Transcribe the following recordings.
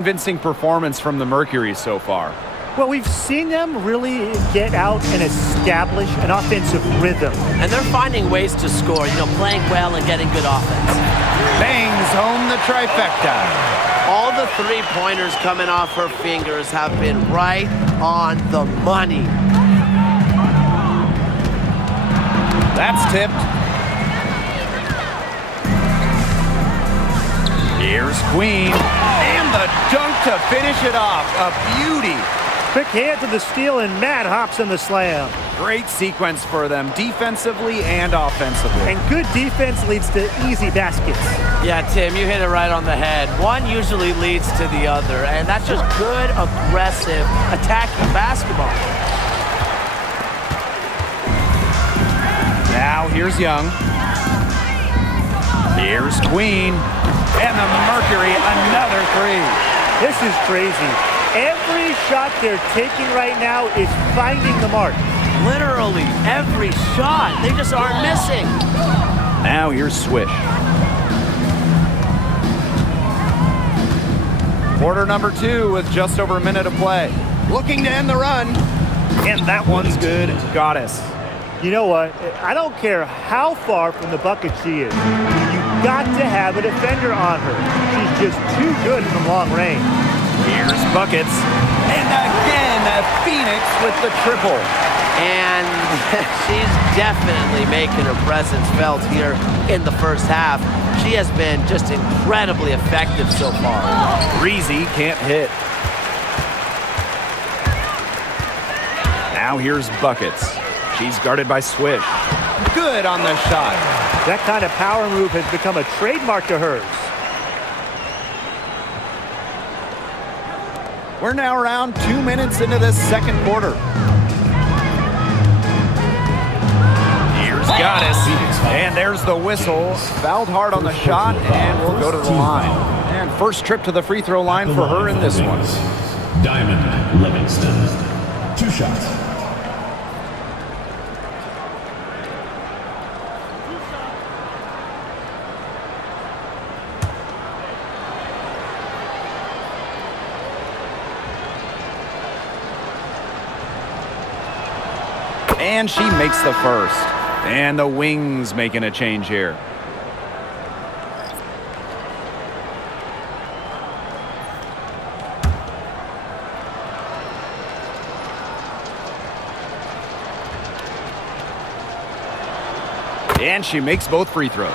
Convincing performance from the Mercury so far. Well, we've seen them really get out and establish an offensive rhythm. And they're finding ways to score, playing well and getting good offense. Bangs home the trifecta. All the three-pointers coming off her fingers have been right on the money. That's tipped. Here's Queen. And the dunk to finish it off. A beauty. Quick hand to the steal, and Matt hops in the slam. Great sequence for them, defensively and offensively. And good defense leads to easy baskets. Yeah, Tim, you hit it right on the head. One usually leads to the other, and that's just good, aggressive, attacking basketball. Now here's Young. Here's Queen. And the Mercury, another three. This is crazy. Every shot they're taking right now is finding the mark. Literally every shot. They just aren't missing. Now here's Swish. Quarter number 2 with just over a minute of play. Looking to end the run. And that one's good. Goddess. You know what? I don't care how far from the bucket she is. You've got to have a defender on her. She's just too good from long range. Here's Buckets. And again, Phoenix with the triple. And she's definitely making her presence felt here in the first half. She has been just incredibly effective so far. Breezy can't hit. Now here's Buckets. She's guarded by Swish. Good on the shot. That kind of power move has become a trademark to hers. We're now around 2 minutes into this second quarter. Here's Goddess. And there's the whistle. Fouled hard on the shot and will go to the line. And first trip to the free throw line for her in this one. Diamond Livingston. 2 shots. And she makes the first. And the Wings making a change here. And she makes both free throws.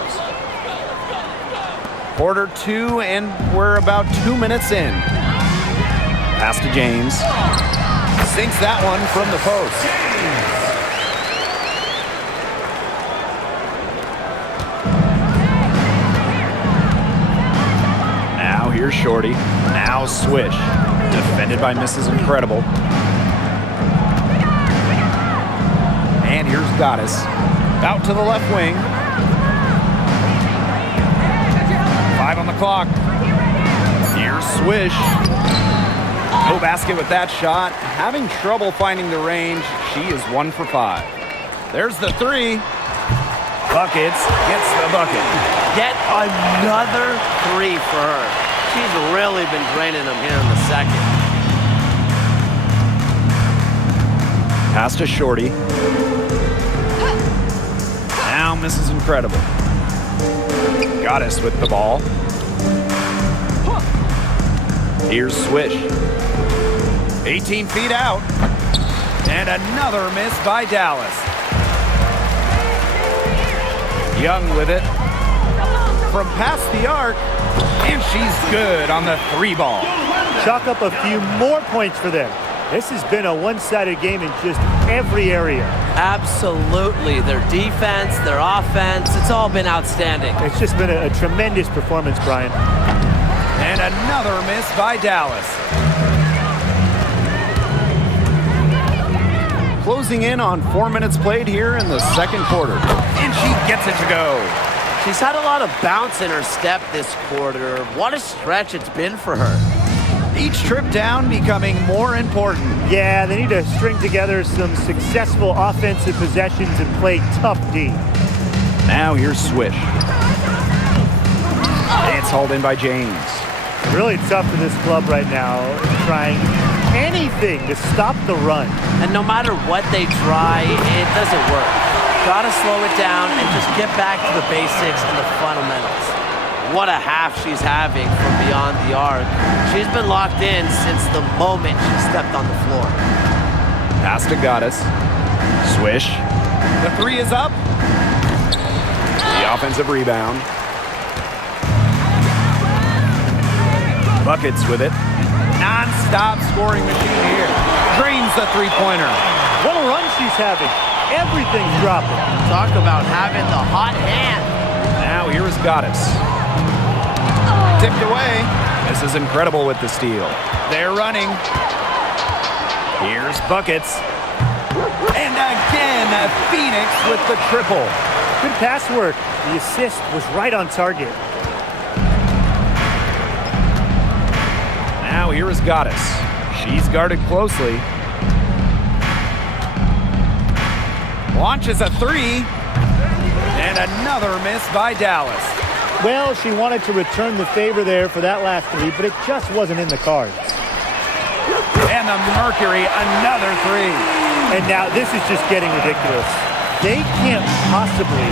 Quarter 2, and we're about 2 minutes in. Pass to James. Sinks that one from the post. Here's Shorty. Now Swish. Defended by Mrs. Incredible. And here's Goddess. Out to the left wing. 5 on the clock. Here's Swish. No basket with that shot. Having trouble finding the range. She is 1 for 5. There's the 3. Buckets gets the bucket. Get another 3 for her. She's really been draining them here in the second. Pass to Shorty. Now Mrs. Incredible. Goddess with the ball. Here's Swish. 18 feet out. And another miss by Dallas. Young with it. From past the arc. And she's good on the 3 ball. Chalk up a few more points for them. This has been a one-sided game in just every area. Absolutely. Their defense, their offense, it's all been outstanding. It's just been a tremendous performance, Brian. And another miss by Dallas. Closing in on 4 minutes played here in the second quarter. And she gets it to go. She's had a lot of bounce in her step this quarter. What a stretch it's been for her. Each trip down becoming more important. Yeah, they need to string together some successful offensive possessions and play tough D. Now here's Swish. It's hauled in by James. Really tough for this club right now, trying anything to stop the run. And no matter what they try, it doesn't work. Gotta slow it down and just get back to the basics and the fundamentals. What a half she's having from beyond the arc. She's been locked in since the moment she stepped on the floor. Pass to Goddess. Swish. The three is up. The offensive rebound. Buckets with it. Non-stop scoring machine here. Drains the three-pointer. What a run she's having. Everything's dropping. Talk about having the hot hand. Now here is Goddess. Tipped away. This is incredible with the steal. They're running. Here's Buckets. And again, Phoenix with the triple. Good pass work. The assist was right on target. Now here is Goddess. She's guarded closely. Launches a three. And another miss by Dallas. Well, she wanted to return the favor there for that last three, but it just wasn't in the cards. And the Mercury, another three. And now this is just getting ridiculous. They can't possibly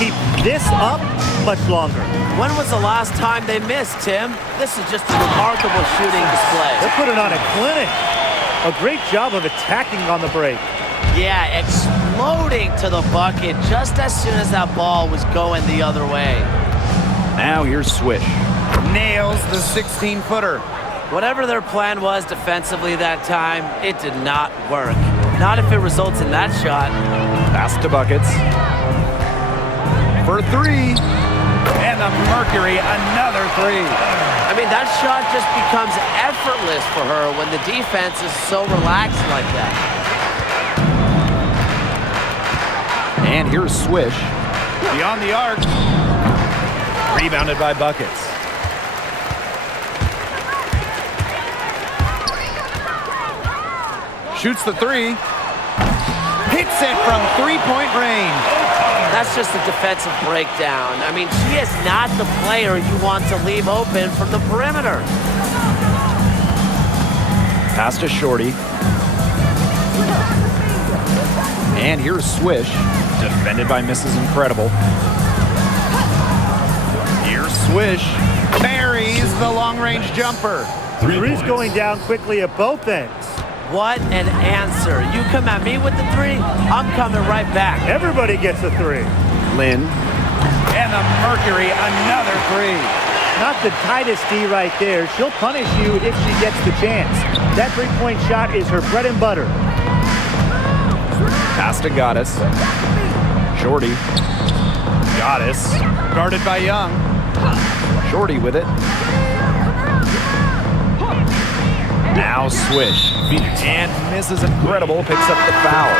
keep this up much longer. When was the last time they missed, Tim? This is just a remarkable shooting display. They're putting on a clinic. A great job of attacking on the break. Yeah, exploding to the bucket just as soon as that ball was going the other way. Now here's Swish. Nails the 16-footer. Whatever their plan was defensively that time, it did not work. Not if it results in that shot. Pass to Buckets. For three. And the Mercury, another three. I mean, that shot just becomes effortless for her when the defense is so relaxed like that. And here's Swish. Beyond the arc. Rebounded by Buckets. Shoots the three. Hits it from three-point range. That's just a defensive breakdown. I mean, she is not the player you want to leave open from the perimeter. Pass to Shorty. And here's Swish. Defended by Mrs. Incredible. Here's Swish. Buries the long-range jumper. Three's going down quickly at both ends. What an answer. You come at me with the three, I'm coming right back. Everybody gets a three. Lynn. And the Mercury, another three. Not the tightest D right there. She'll punish you if she gets the chance. That three-point shot is her bread and butter. Pass to Goddess. Shorty. Goddess. Guarded by Young. Shorty with it. Now Swish. And Mrs. Incredible picks up the foul.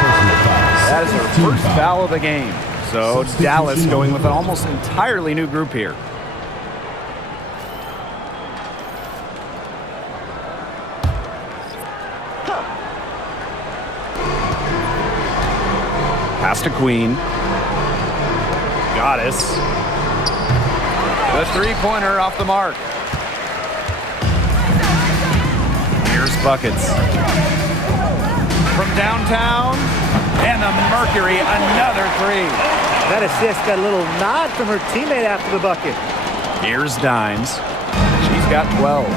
That is her first foul of the game. So Dallas going with an almost entirely new group here. Pass to Queen. Goddess. The three-pointer off the mark. Here's Buckets. From downtown, and the Mercury, another three. That assist got a little nod from her teammate after the bucket. Here's Dimes. She's got 12.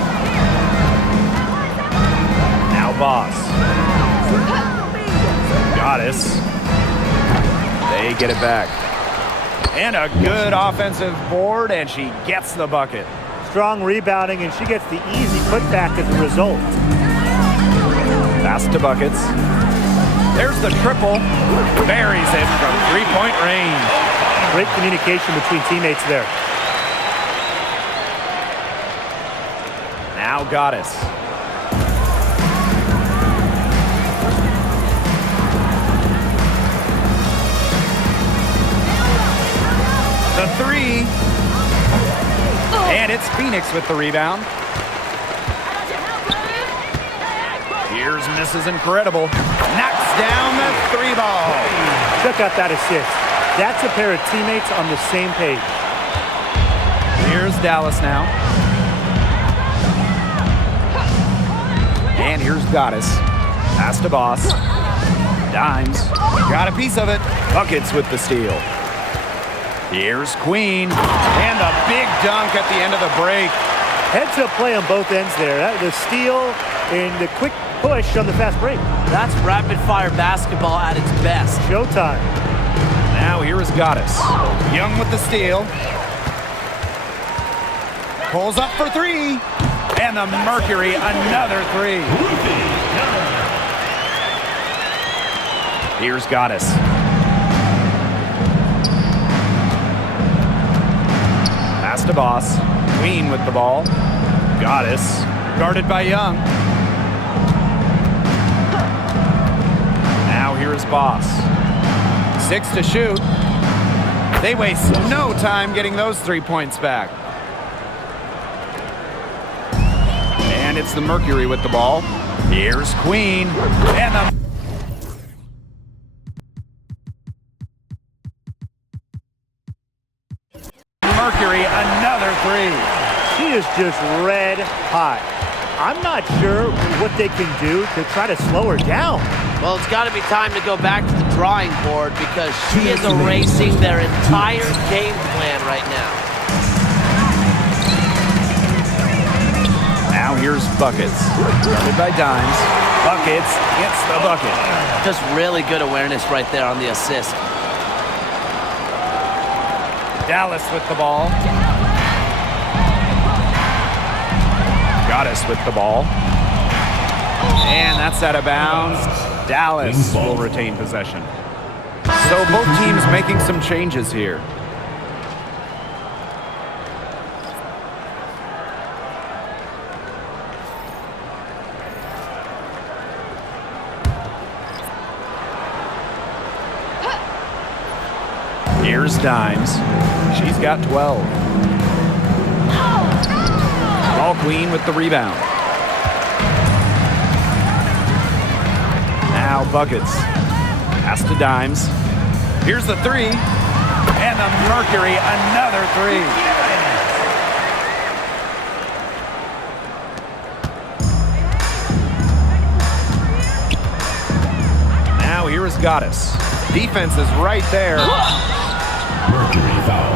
Now Boss. Goddess. They get it back. And a good offensive board, and she gets the bucket. Strong rebounding, and she gets the easy putback as a result. Pass to Buckets. There's the triple. Buries it from three-point range. Great communication between teammates there. Now Goddess. The three. And it's Phoenix with the rebound. Here's Mrs. Incredible. Knocks down the three ball. Check out that assist. That's a pair of teammates on the same page. Here's Dallas now. here's Goddess. Pass to Boss. Dimes. Got a piece of it. Buckets with the steal. Here's Queen. And a big dunk at the end of the break. Heads-up play on both ends there. The steal and the quick push on the fast break. That's rapid-fire basketball at its best. Showtime. Now here is Goddess. Young with the steal. Pulls up for three. And the Mercury, another three. Here's Goddess. Pass to Boss. Queen with the ball. Goddess, guarded by Young. Now here is Boss. 6 to shoot. They waste no time getting those 3 points back. And it's the Mercury with the ball. Here's Queen. And the Mercury, another three. She is just red hot. I'm not sure what they can do to try to slow her down. Well, it's got to be time to go back to the drawing board because she is erasing their entire game plan right now. Now here's Buckets. Guarded by Dimes. Buckets gets the bucket. Just really good awareness right there on the assist. Dallas with the ball. Goddess with the ball. And that's out of bounds. Dallas will retain possession. So both teams making some changes here. Here's Dimes. She's got 12. Ball Queen with the rebound. Now Buckets. Pass to Dimes. Here's the three. And the Mercury, another three. Now here is Goddess. Defense is right there. Mercury foul.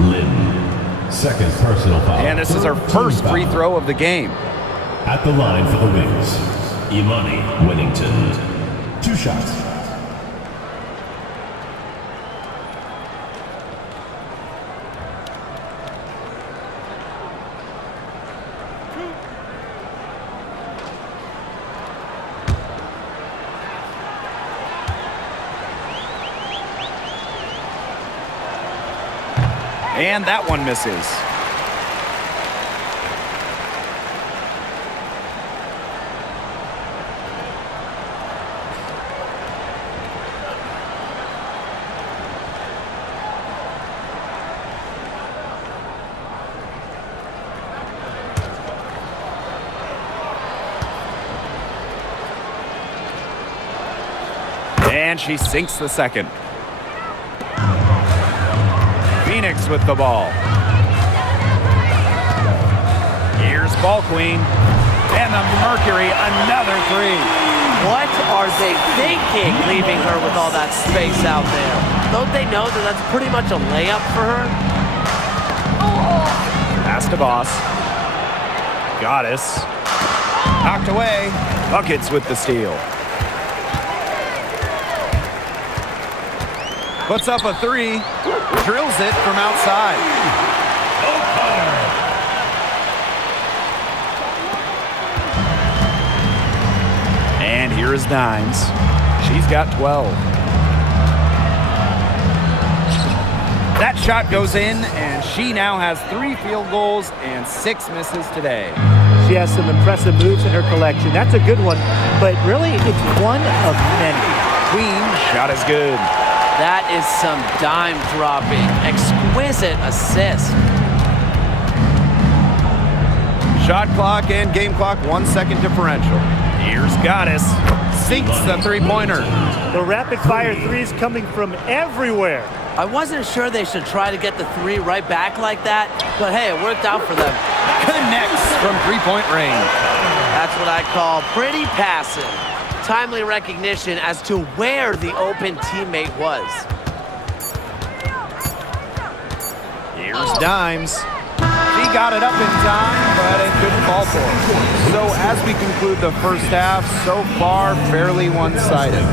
Lynn. Second personal foul. And this is her first free throw of the game. At the line for the Wings, Imani Winnington. 2 shots. And that one misses. And she sinks the second. Phoenix with the ball. Here's Ball Queen. And the Mercury, another three. What are they thinking, leaving her with all that space out there? Don't they know that that's pretty much a layup for her? Pass to Boss. Goddess. Knocked away. Buckets with the steal. Puts up a three. Drills it from outside. And here is Dimes. She's got 12. That shot goes in, and she now has 3 field goals and 6 misses today. She has some impressive moves in her collection. That's a good one, but really it's one of many. Queen, shot is good. That is some dime dropping, exquisite assist. Shot clock and game clock 1 second differential. Here's Goddess. Sinks the three-pointer. The rapid-fire threes coming from everywhere. I wasn't sure they should try to get the three right back like that, but hey, it worked out for them. Connects from three-point range. That's what I call pretty passive. Timely recognition as to where the open teammate was. Here's Dimes. He got it up in time, but it couldn't fall for him. So as we conclude the first half, so far fairly one-sided.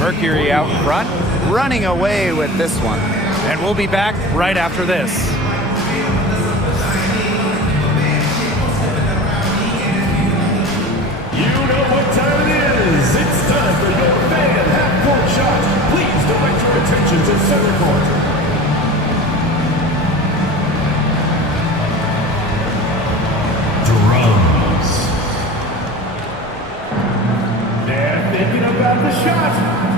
Mercury out front, running away with this one. And we'll be back right after this. You know what time it is. It's time for your fan half-court shot. Please direct your attention to center court. Drums. They're thinking about the shot.